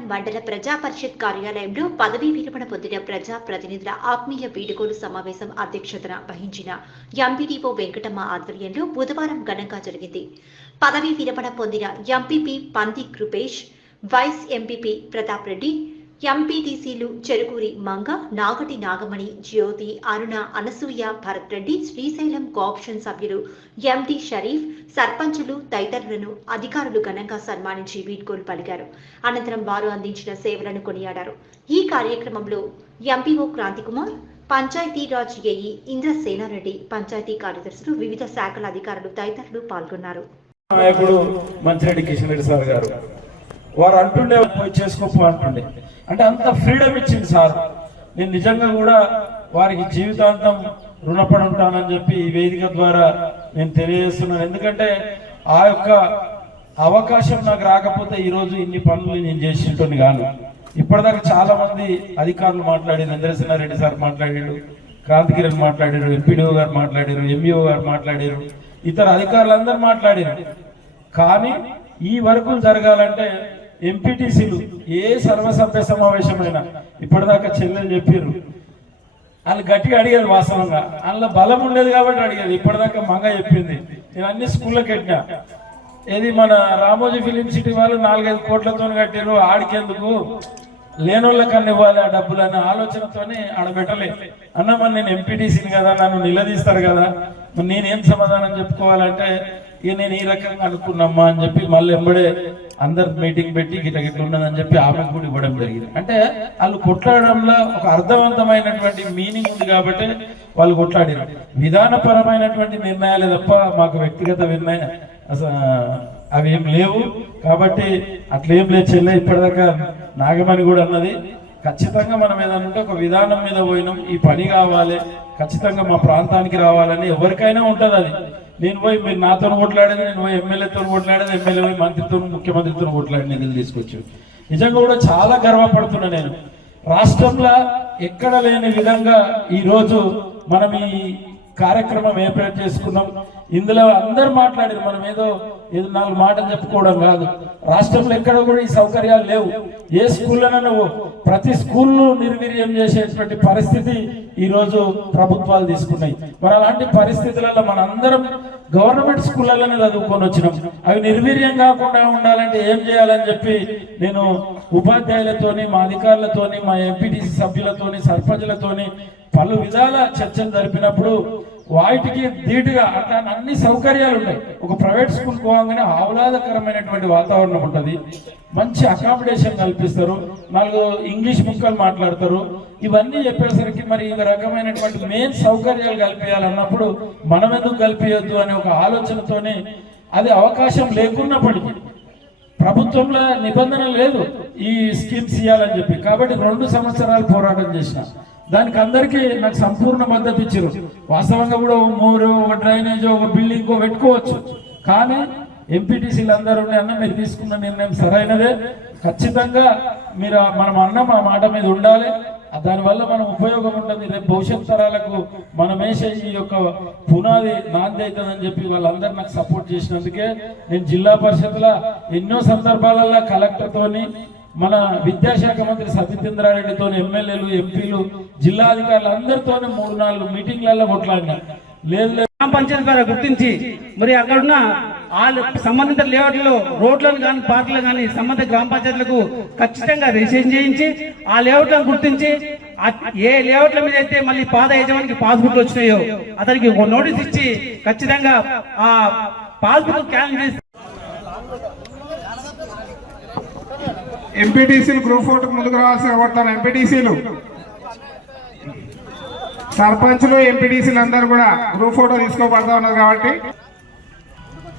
ముదగవరం మండల ప్రజా పరిషత్ కార్యాలయంలో పదవీ విరమణ పొందిన ప్రజా ప్రతినిధుల ఆత్మీయ వీడుకోలు సమావేశం అధ్యక్షతన వహించిన ఎంపీడీఓ వెంకటమ్మ ఆధ్వర్యంలో బుధవారం ఘనంగా జరిగింది. పదవీ విరమణ పొందిన MPP Pandi Krupesh vice MPP Pratap Reddy ఎంపీటీసీలు చెరుకూరి మంగ నాగటి నాగమణి జ్యోతి అరుణ అనసూయ భరత్ రెడ్డి శ్రీశైలం కోఆప్షన్ సభ్యులు ఎండి షరీఫ్ సర్పంచులు తదితరులను అధికారులు ఘనంగా సన్మానించి వీడ్కోలు పలికారు. అనంతరం వారు అందించిన సేవలను కొనియాడారు. ఈ కార్యక్రమంలో ఎంపీఓ క్రాంతికుమార్ పంచాయతీరాజ్ ఏఈ ఇంద్రసేనారెడ్డి పంచాయతీ కార్యదర్శులు వివిధ శాఖల అధికారులు తదితరులు పాల్గొన్నారు. నాయకుడు కిషన్ రెడ్డి సార్ గారు. వారు అంటుండే చేసుకోపో అంటుండే. అంటే అంత ఫ్రీడమ్ ఇచ్చింది సార్. నేను నిజంగా కూడా వారికి జీవితాంతం రుణపడి ఉంటానని చెప్పి ఈ వేదిక ద్వారా నేను తెలియజేస్తున్నాను. ఎందుకంటే ఆ యొక్క అవకాశం నాకు రాకపోతే ఈరోజు ఇన్ని పనులు నేను చేసింటోని కాను. ఇప్పటిదాకా చాలా మంది అధికారులు మాట్లాడారు. ఇంద్రసేనారెడ్డి సార్ మాట్లాడాడు క్రాంతికిరణ్ మాట్లాడారు. ఎంపీడీఓ గారు మాట్లాడారు. ఎంఈఓ గారు మాట్లాడారు. ఇతర అధికారులందరూ మాట్లాడారు. కానీ ఈ వరకు జరగాలంటే ఎంపీటీసీలు ఏ సర్వసభ్య సమావేశమైనా ఇప్పటిదాకా చెల్లెలు చెప్పారు వాళ్ళు గట్టిగా అడిగేది వాస్తవంగా. అందులో బలం ఉండేది కాబట్టి అడిగేది. ఇప్పటిదాకా మంగ చెప్పింది. నేను అన్ని స్కూళ్ళకి ఎట్టినా ఏది మన రామోజీ ఫిలిం సిటీ వాళ్ళు నాలుగైదు కోట్లతో కట్టారు ఆడికెందుకు? లేనోళ్ళ కన్నా ఇవ్వాలి ఆ డబ్బులు అనే ఆలోచనతోనే ఆడబెట్టలే. అన్న మరి నేను ఎంపీటీసీని కదా నన్ను నిలదీస్తారు కదా. నేనేం సమాధానం చెప్పుకోవాలంటే ఇక నేను ఈ రకంగా అనుకున్నమ్మా అని చెప్పి మళ్ళీ ఎంబడే అందరు మీటింగ్ పెట్టి గిట్ట గిట్ల ఉన్నదని చెప్పి ఆమె కూడా ఇవ్వడం జరిగింది. అంటే వాళ్ళు కొట్లాడడంలో ఒక అర్థవంతమైనటువంటి మీనింగ్ ఉంది కాబట్టి వాళ్ళు కొట్లాడారు. విధానపరమైనటువంటి నిర్ణయాలే తప్ప మాకు వ్యక్తిగత నిర్ణయం అసలు అవి ఏం లేవు. కాబట్టి అట్లేం లేదు చెల్లె ఇప్పటిదాకా నాగమణి కూడా అన్నది ఖచ్చితంగా మనం ఏదైనా ఉంటే ఒక విధానం మీద పోయినాం. ఈ పని కావాలి. ఖచ్చితంగా మా ప్రాంతానికి రావాలని ఎవరికైనా ఉంటది అది. నేను పోయి మీరు నాతో కొట్లాడేది నేను పోయి ఎమ్మెల్యేతో కొట్లాడేది ఎమ్మెల్యే పోయి మంత్రితో ముఖ్యమంత్రితో కొట్లాడి నిధులు తీసుకొచ్చు నిజంగా కూడా చాలా గర్వపడుతున్నా నేను. రాష్ట్రంలో ఎక్కడ లేని విధంగా ఈరోజు మనం ఈ కార్యక్రమం ఏర్పాటు చేసుకున్నాం. ఇందులో అందరు మాట్లాడారు. మనం ఏదో ఏదో నాలుగు మాటలు చెప్పుకోవడం కాదు. రాష్ట్రంలో ఎక్కడ కూడా ఈ సౌకర్యాలు లేవు. ఏ స్కూళ్ళనో ప్రతి స్కూల్ను నిర్వీర్యం చేసేటువంటి పరిస్థితి ఈరోజు ప్రభుత్వాలు తీసుకున్నాయి. మరి అలాంటి పరిస్థితులలో మనందరం గవర్నమెంట్ స్కూళ్ళలోనే చదువుకొని వచ్చినాం. అవి నిర్వీర్యం కాకుండా ఉండాలంటే ఏం చేయాలని చెప్పి నేను ఉపాధ్యాయులతోని మా అధికారులతోని మా ఎంపీటీసీ సభ్యులతోని సర్పంచులతోని పలు విధాల చర్చలు జరిపినప్పుడు వాటికి ధీటుగా అంటే అన్ని సౌకర్యాలు ఉన్నాయి. ఒక ప్రైవేట్ స్కూల్ పోగానే ఆహ్లాదకరమైనటువంటి వాతావరణం ఉంటుంది. మంచి అకామిడేషన్ కల్పిస్తారు. నాలుగు ఇంగ్లీష్ ముక్కలు మాట్లాడతారు. ఇవన్నీ చెప్పేసరికి మరి ఈ రకమైనటువంటి మెయిన్ సౌకర్యాలు కల్పించాలన్నప్పుడు మనం ఎందుకు కల్పించద్దు అనే ఒక ఆలోచనతోనే అది అవకాశం లేకున్నప్పటికీ ప్రభుత్వంలో నిబంధన లేదు ఈ స్కీమ్స్ ఇవ్వాలని చెప్పి. కాబట్టి రెండు సంవత్సరాలు పోరాటం చేసిన. దానికి అందరికీ నాకు సంపూర్ణ మద్దతు ఇచ్చారు. వాస్తవంగా కూడా ఒక మోరు ఒక డ్రైనేజ్ ఒక బిల్డింగ్ పెట్టుకోవచ్చు. కానీ ఎంపీటీసీలు అందరూ అన్న మీరు తీసుకున్న నిర్ణయం సరైనదే. ఖచ్చితంగా మీరు మనం అన్న మా మాట మీద ఉండాలి. దానివల్ల మనం ఉపయోగం ఉంటుంది. రేపు భవిష్యత్ తరాలకు మనం వేసే ఈ యొక్క పునాది నాంది అవుతుందని చెప్పి వాళ్ళందరూ నాకు సపోర్ట్ చేసినందుకే నేను జిల్లా పరిషత్లో ఎన్నో సందర్భాలలో కలెక్టర్తోని మన విద్యాశాఖ మంత్రి సత్యచంద్రారెడ్డితో ఎమ్మెల్యేలు ఎంపీలు జిల్లా అధికారులు అందరితోనే మూడు నాలుగు మీటింగ్లలో కొట్లాడినా. లేదు గ్రామ పంచాయతీ ద్వారా గుర్తించి మరి అక్కడున్న ఆ సంబంధిత లేఅవుట్లో రోడ్లను కానీ పార్కులు కానీ సంబంధిత గ్రామ పంచాయతీలకు ఖచ్చితంగా రిజిస్ట్రేషన్ చేయించి ఆ లేఅవుట్లను గుర్తించి ఆ- ఏ లేఅవుట్ల మీద అయితే మళ్ళీ పాత యజమానికి పాస్బుక్లు వచ్చినాయో అతనికి ఒక నోటీస్ ఇచ్చి ఖచ్చితంగా ఆ పాస్బుక్ క్యాన్సిల్ చేసి ఎంపీటీసీలు గ్రూప్ ఫోటోకు ముందుకు రావాల్సిన కోరుతాను ఎంపీటీసీలు సర్పంచ్లు ఎంపీడీసీలు అందరూ కూడా గ్రూప్ ఫోటో తీసుకోబడతా ఉన్నారు కాబట్టి